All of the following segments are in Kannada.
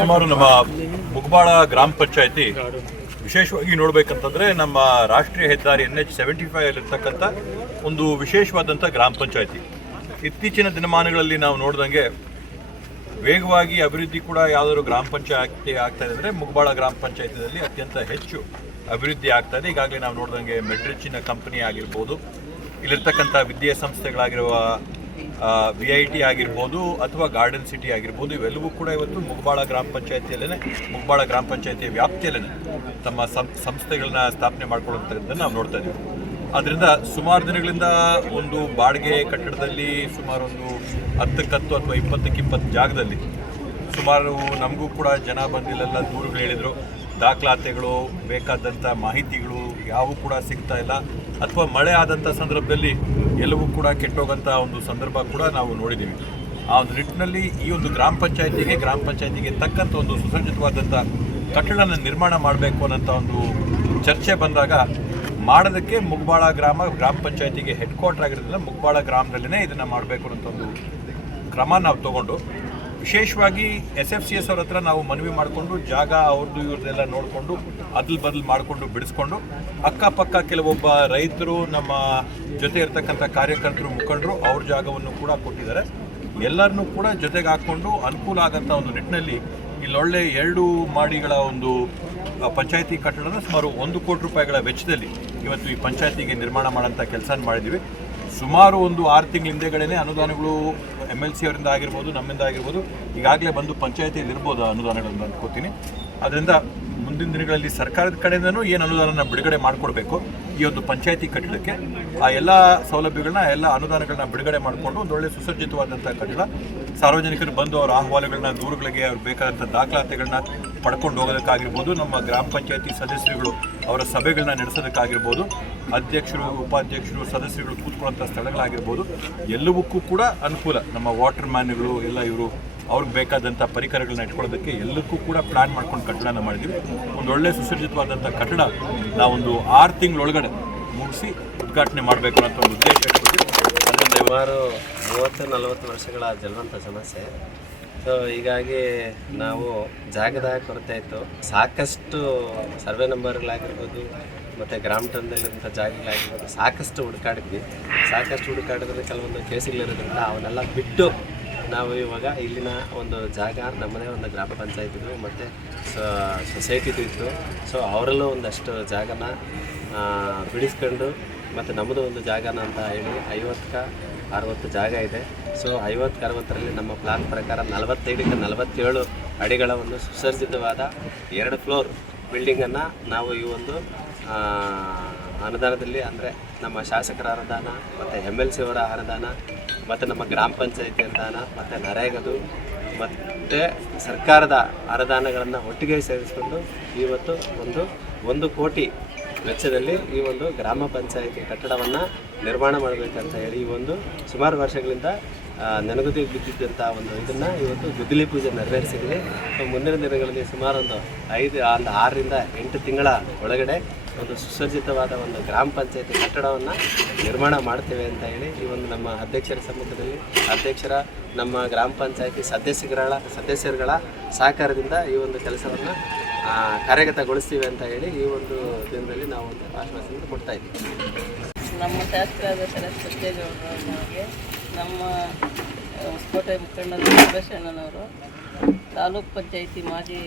ಸುಮಾರು ನಮ್ಮ ಮುಗಬಾಳ ಗ್ರಾಮ ಪಂಚಾಯತಿ ವಿಶೇಷವಾಗಿ ನೋಡಬೇಕಂತಂದರೆ ನಮ್ಮ ರಾಷ್ಟ್ರೀಯ ಹೆದ್ದಾರಿ NH75 ಅಲ್ಲಿರ್ತಕ್ಕಂಥ ಒಂದು ವಿಶೇಷವಾದಂಥ ಗ್ರಾಮ ಪಂಚಾಯತಿ. ಇತ್ತೀಚಿನ ದಿನಮಾನಗಳಲ್ಲಿ ನಾವು ನೋಡಿದಂಗೆ ವೇಗವಾಗಿ ಅಭಿವೃದ್ಧಿ ಕೂಡ ಯಾವುದಾದ್ರು ಗ್ರಾಮ ಪಂಚಾಯತಿ ಆಗ್ತಾ ಇದೆ ಅಂದರೆ ಮುಗಬಾಳ ಗ್ರಾಮ ಪಂಚಾಯತಿಯಲ್ಲಿ ಅತ್ಯಂತ ಹೆಚ್ಚು ಅಭಿವೃದ್ಧಿ ಆಗ್ತಾ ಇದೆ. ಈಗಾಗಲೇ ನಾವು ನೋಡಿದಂಗೆ ಮೆಡ್ರಿಚಿನ ಕಂಪನಿ ಆಗಿರ್ಬೋದು, ಇಲ್ಲಿರ್ತಕ್ಕಂಥ ವಿದ್ಯಾಸಂಸ್ಥೆಗಳಾಗಿರುವ VIT ಆಗಿರ್ಬೋದು ಅಥವಾ ಗಾರ್ಡನ್ ಸಿಟಿ ಆಗಿರ್ಬೋದು, ಇವೆಲ್ಲವೂ ಕೂಡ ಇವತ್ತು ಮುಗಬಾಳ ಗ್ರಾಮ ಪಂಚಾಯತಿಯಲ್ಲೇ ಮುಗಬಾಳ ಗ್ರಾಮ ಪಂಚಾಯತಿಯ ವ್ಯಾಪ್ತಿಯಲ್ಲೇ ತಮ್ಮ ಸಂಸ್ಥೆಗಳನ್ನ ಸ್ಥಾಪನೆ ಮಾಡ್ಕೊಳ್ಳುವಂಥದ್ದನ್ನು ನಾವು ನೋಡ್ತಾ ಇದ್ದೀವಿ. ಆದ್ದರಿಂದ ಸುಮಾರು ದಿನಗಳಿಂದ ಒಂದು ಬಾಡಿಗೆ ಕಟ್ಟಡದಲ್ಲಿ ಸುಮಾರು ಒಂದು 10 ಅಥವಾ 20 ಜಾಗದಲ್ಲಿ ಸುಮಾರು ನಮಗೂ ಕೂಡ ಜನ ಬಂದಿಲ್ಲೆಲ್ಲ ದೂರುಗಳು ಹೇಳಿದರು. ದಾಖಲಾತಿಗಳು, ಬೇಕಾದಂಥ ಮಾಹಿತಿಗಳು ಯಾವೂ ಕೂಡ ಸಿಗ್ತಾ ಇಲ್ಲ, ಅಥವಾ ಮಳೆ ಆದಂಥ ಸಂದರ್ಭದಲ್ಲಿ ಎಲ್ಲವೂ ಕೂಡ ಕೆಟ್ಟೋಗೋಂಥ ಒಂದು ಸಂದರ್ಭ ಕೂಡ ನಾವು ನೋಡಿದ್ದೀವಿ. ಆ ಒಂದು ನಿಟ್ಟಿನಲ್ಲಿ ಈ ಒಂದು ಗ್ರಾಮ ಪಂಚಾಯತಿಗೆ ತಕ್ಕಂಥ ಒಂದು ಸುಸಜ್ಜಿತವಾದಂಥ ಕಟ್ಟಡನ ನಿರ್ಮಾಣ ಮಾಡಬೇಕು ಅನ್ನೋಂಥ ಒಂದು ಚರ್ಚೆ ಬಂದಾಗ ಮಾಡೋದಕ್ಕೆ ಮುಗಬಾಳ ಗ್ರಾಮ ಪಂಚಾಯತಿಗೆ ಹೆಡ್ ಕ್ವಾರ್ಟರ್ ಆಗಿರೋದ್ರಿಂದ ಮುಗಬಾಳ ಗ್ರಾಮದಲ್ಲೇ ಇದನ್ನು ಮಾಡಬೇಕು ಅನ್ನೋಂಥ ಒಂದು ಕ್ರಮ ನಾವು ತೊಗೊಂಡು, ವಿಶೇಷವಾಗಿ SFCS ಅವ್ರ ಹತ್ರ ನಾವು ಮನವಿ ಮಾಡಿಕೊಂಡು ಜಾಗ ಇವ್ರದ್ದೆಲ್ಲ ನೋಡಿಕೊಂಡು ಬದಲು ಮಾಡಿಕೊಂಡು ಬಿಡಿಸ್ಕೊಂಡು ಅಕ್ಕಪಕ್ಕ ಕೆಲವೊಬ್ಬ ರೈತರು, ನಮ್ಮ ಜೊತೆ ಇರ್ತಕ್ಕಂಥ ಕಾರ್ಯಕರ್ತರು, ಮುಖಂಡರು ಅವ್ರ ಜಾಗವನ್ನು ಕೂಡ ಕೊಟ್ಟಿದ್ದಾರೆ. ಎಲ್ಲರನ್ನೂ ಕೂಡ ಜೊತೆಗೆ ಹಾಕ್ಕೊಂಡು ಅನುಕೂಲ ಆಗೋಂಥ ಒಂದು ನಿಟ್ಟಿನಲ್ಲಿ ಇಲ್ಲೊಳ್ಳೆ 2 ಮಾಡಿಗಳ ಒಂದು ಪಂಚಾಯತಿ ಕಟ್ಟಡನ ಸುಮಾರು 1 ಕೋಟಿ ರೂಪಾಯಿಗಳ ವೆಚ್ಚದಲ್ಲಿ ಇವತ್ತು ಈ ಪಂಚಾಯತಿಗೆ ನಿರ್ಮಾಣ ಮಾಡೋಂಥ ಕೆಲಸ ಮಾಡಿದ್ದೀವಿ. ಸುಮಾರು ಒಂದು 6 ತಿಂಗಳ ಹಿಂದೆಗಡೆ ಅನುದಾನಗಳು MLC ಅವರಿಂದ ಆಗಿರ್ಬೋದು, ನಮ್ಮಿಂದ ಆಗಿರ್ಬೋದು ಈಗಾಗಲೇ ಬಂದು ಪಂಚಾಯತಿಯಲ್ಲಿ ಇರ್ಬೋದು ಅನುದಾನಗಳನ್ನು ಅಂದ್ಕೋತೀನಿ. ಅದರಿಂದ ಮುಂದಿನ ದಿನಗಳಲ್ಲಿ ಸರ್ಕಾರದ ಕಡೆಯಿಂದನೂ ಏನು ಅನುದಾನನ ಬಿಡುಗಡೆ ಮಾಡಿಕೊಡ್ಬೇಕು ಈ ಒಂದು ಪಂಚಾಯತಿ ಕಟ್ಟಡಕ್ಕೆ, ಆ ಎಲ್ಲ ಸೌಲಭ್ಯಗಳನ್ನ, ಎಲ್ಲ ಅನುದಾನಗಳನ್ನ ಬಿಡುಗಡೆ ಮಾಡಿಕೊಂಡು ಒಂದು ಒಳ್ಳೆ ಸುಸಜ್ಜಿತವಾದಂಥ ಕಟ್ಟಡ, ಸಾರ್ವಜನಿಕರು ಬಂದು ಅವರ ಅಹವಾಲುಗಳನ್ನ, ದೂರುಗಳಿಗೆ ಅವ್ರಿಗೆ ಬೇಕಾದಂಥ ದಾಖಲಾತಿಗಳನ್ನ ಪಡ್ಕೊಂಡು ಹೋಗೋದಕ್ಕಾಗಿರ್ಬೋದು, ನಮ್ಮ ಗ್ರಾಮ ಪಂಚಾಯತಿ ಸದಸ್ಯರುಗಳು ಅವರ ಸಭೆಗಳನ್ನ ನಡೆಸೋದಕ್ಕಾಗಿರ್ಬೋದು, ಅಧ್ಯಕ್ಷರು, ಉಪಾಧ್ಯಕ್ಷರು, ಸದಸ್ಯರುಗಳು ಕೂತ್ಕೊಳ್ಳೋಂಥ ಸ್ಥಳಗಳಾಗಿರ್ಬೋದು, ಎಲ್ಲವಕ್ಕೂ ಕೂಡ ಅನುಕೂಲ. ನಮ್ಮ ವಾಟರ್ ಮ್ಯಾನ್ಗಳು ಎಲ್ಲ ಇವರು ಅವ್ರಿಗೆ ಬೇಕಾದಂಥ ಪರಿಕರಗಳನ್ನ ಇಟ್ಕೊಳ್ಳೋದಕ್ಕೆ ಎಲ್ಲಕ್ಕೂ ಕೂಡ ಪ್ಲ್ಯಾನ್ ಮಾಡ್ಕೊಂಡು ಕಟ್ಟಡನ ಮಾಡಿದ್ದೀವಿ. ಒಂದೊಳ್ಳೆ ಸುಸಜ್ಜಿತವಾದಂಥ ಕಟ್ಟಡ ನಾವೊಂದು 6 ತಿಂಗಳೊಳಗಡೆ ಮುಗಿಸಿ ಉದ್ಘಾಟನೆ ಮಾಡಬೇಕು ಅನ್ನೋ ಒಂದು ಉದ್ದೇಶ ಇಟ್ಕೊಂಡಿದ್ದೀವಿ. ಅದರಿಂದ ಸುಮಾರು 30-40 ವರ್ಷಗಳ ಜಲವಂತ ಸಮಸ್ಯೆ. ಸೊ ಹೀಗಾಗಿ ನಾವು ಜಾಗದ ಕೊರತೆ ಇತ್ತು. ಸಾಕಷ್ಟು ಸರ್ವೆ ನಂಬರ್ಗಳಾಗಿರ್ಬೋದು ಮತ್ತು ಗ್ರಾಮ ಟೌನ್ದಲ್ಲಿರುವಂಥ ಜಾಗಗಳಾಗಿರ್ಬೋದು ಸಾಕಷ್ಟು ಹುಡುಕಾಡಿದ್ರೆ ಕೆಲವೊಂದು ಕೇಸುಗಳಿರೋದ್ರಿಂದ ಅವನ್ನೆಲ್ಲ ಬಿಟ್ಟು ನಾವು ಇವಾಗ ಇಲ್ಲಿನ ಒಂದು ಜಾಗ, ನಮ್ಮದೇ ಒಂದು ಗ್ರಾಮ ಪಂಚಾಯತಿದು ಮತ್ತು ಸೊಸೈಟಿದು ಇತ್ತು. ಸೊ ಅವರಲ್ಲೂ ಒಂದಷ್ಟು ಜಾಗನ ಬಿಡಿಸ್ಕೊಂಡು ಮತ್ತು ನಮ್ಮದು ಒಂದು ಜಾಗನ ಅಂತ ಹೇಳಿ 50-60 ಜಾಗ ಇದೆ. ಸೊ 50-60ರಲ್ಲಿ ನಮ್ಮ ಪ್ಲಾನ್ ಪ್ರಕಾರ 45-47 ಅಡಿಗಳ ಒಂದು ಸುಸಜ್ಜಿತವಾದ 2 ಫ್ಲೋರ್ ಬಿಲ್ಡಿಂಗನ್ನು ನಾವು ಈ ಒಂದು ಅನುದಾನದಲ್ಲಿ, ಅಂದರೆ ನಮ್ಮ ಶಾಸಕರ ಅನುದಾನ ಮತ್ತು MLC ಅವರ ಅನುದಾನ ಮತ್ತು ನಮ್ಮ ಗ್ರಾಮ ಪಂಚಾಯತಿ ಅನುದಾನ ಮತ್ತು ನರೇಗದು ಮತ್ತು ಸರ್ಕಾರದ ಅನುದಾನಗಳನ್ನು ಒಟ್ಟಿಗೆ ಸೇರಿಸಿಕೊಂಡು ಇವತ್ತು 1 ಕೋಟಿ ವೆಚ್ಚದಲ್ಲಿ ಈ ಒಂದು ಗ್ರಾಮ ಪಂಚಾಯತಿ ಕಟ್ಟಡವನ್ನು ನಿರ್ಮಾಣ ಮಾಡಬೇಕಂತ ಹೇಳಿ ಈ ಒಂದು ಸುಮಾರು ವರ್ಷಗಳಿಂದ ನೆನಗುದಿ ಬಿದ್ದಿದ್ದಂಥ ಒಂದು ಇದನ್ನು ಇವತ್ತು ಗುದ್ದಲಿ ಪೂಜೆ ನೆರವೇರಿಸಿದ್ವಿ. ಮುಂದಿನ ದಿನಗಳಲ್ಲಿ ಸುಮಾರು ಒಂದು 6-8 ತಿಂಗಳ ಒಳಗಡೆ ಒಂದು ಸುಸಜ್ಜಿತವಾದ ಒಂದು ಗ್ರಾಮ ಪಂಚಾಯತಿ ಕಟ್ಟಡವನ್ನು ನಿರ್ಮಾಣ ಮಾಡ್ತೇವೆ ಅಂತ ಹೇಳಿ ಈ ಒಂದು ನಮ್ಮ ಅಧ್ಯಕ್ಷರ ಸಮ್ಮುಖದಲ್ಲಿ, ನಮ್ಮ ಗ್ರಾಮ ಪಂಚಾಯತಿ ಸದಸ್ಯರುಗಳ ಸಹಕಾರದಿಂದ ಈ ಒಂದು ಕೆಲಸವನ್ನು ಕಾರ್ಯಗತಗೊಳಿಸ್ತೀವಿ ಅಂತ ಹೇಳಿ ಈ ಒಂದು ದಿನದಲ್ಲಿ ನಾವು ಒಂದು ಆಶ್ವಾಸನೆ ಕೊಡ್ತಾ ಇದ್ದೀವಿ. ನಮ್ಮ ಶಾಸಕರಾದ ಶರತ್ ಸತ್ಯೇಗೌಡರವರಿಗೆ, ನಮ್ಮ ಹೊಸಕೋಟೆ ಮುಖಂಡರ ಸುರೇಶಣ್ಣನವರು, ತಾಲೂಕ್ ಪಂಚಾಯಿತಿ ಮಾಜಿ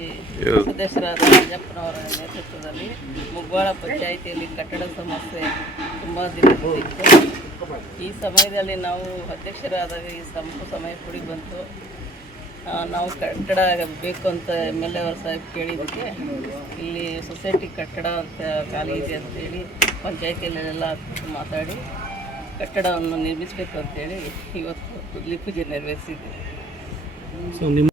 ಸದಸ್ಯರಾದ ರಾಜಪ್ಪನವರ ನೇತೃತ್ವದಲ್ಲಿ ಮುಗಬಾಳ ಪಂಚಾಯಿತಿಯಲ್ಲಿ ಕಟ್ಟಡ ಸಮಸ್ಯೆ ತುಂಬ ದಿನಗಳಿತ್ತು. ಈ ಸಮಯದಲ್ಲಿ ನಾವು ಅಧ್ಯಕ್ಷರಾದಾಗ ಈ ಸಮಯ ಕೂಡಿ ಬಂತು. ನಾವು ಕಟ್ಟಡ ಬೇಕು ಅಂತ MLA ಅವ್ರ ಸಾಹೇಬ್ ಕೇಳಿದ್ದಕ್ಕೆ ಇಲ್ಲಿ ಸೊಸೈಟಿ ಕಟ್ಟಡ ಅಂತ ಖಾಲಿ ಇದೆ ಅಂತೇಳಿ ಪಂಚಾಯಿತಿಯಲ್ಲೆಲ್ಲ ಮಾತಾಡಿ ಕಟ್ಟಡವನ್ನು ನಿರ್ಮಿಸಬೇಕು ಅಂತೇಳಿ ಇವತ್ತು ಗುದ್ದಲಿ ಪೂಜೆ ನೆರವೇರಿಸಿದ್ದೀವಿ.